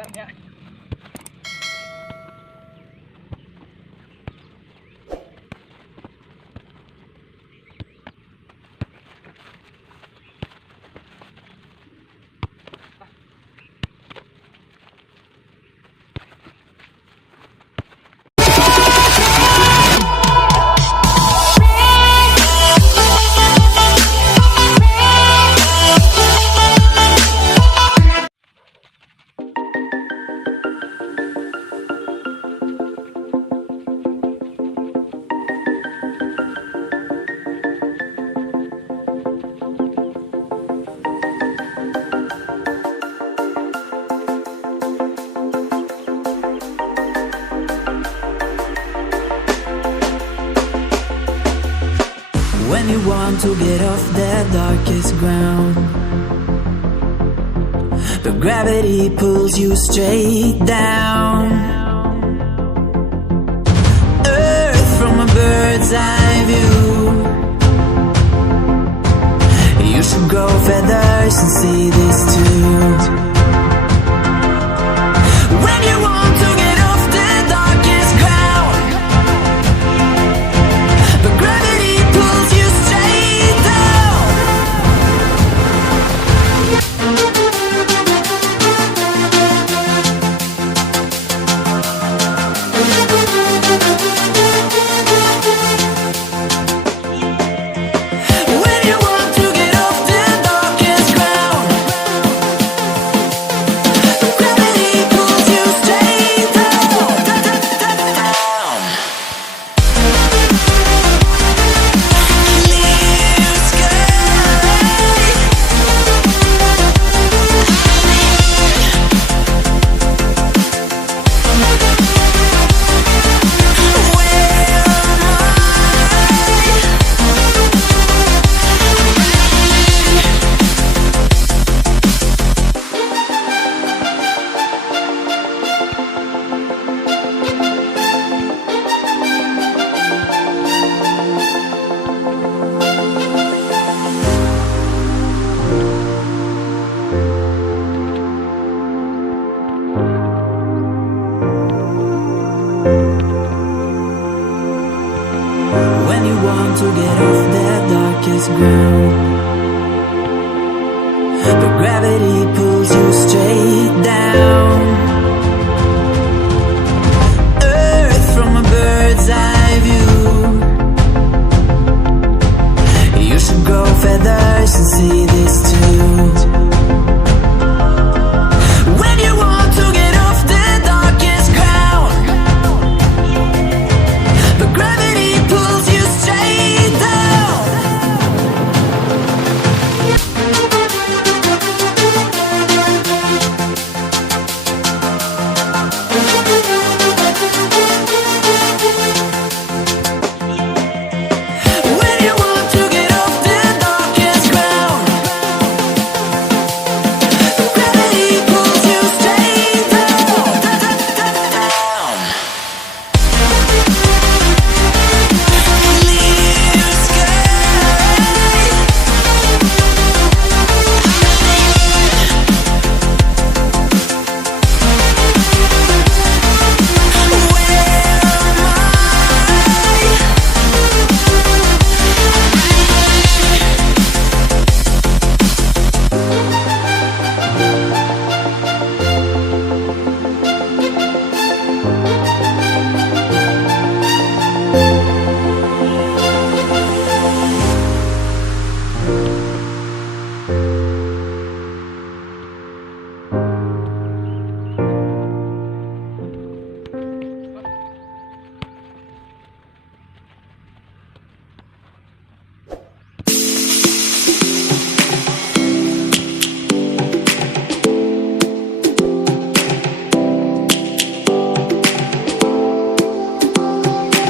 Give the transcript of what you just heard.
bukannya. When you want to get off the darkest ground, but gravity pulls you straight down. Earth from a bird's eye view. You should grow feathers and see this too. When you want to get off the darkest ground, but gravity pulls you straight down. When you want to get off the darkest ground, but gravity pulls you straight down. Clear sky. Where When you want to get off the darkest ground, but gravity pulls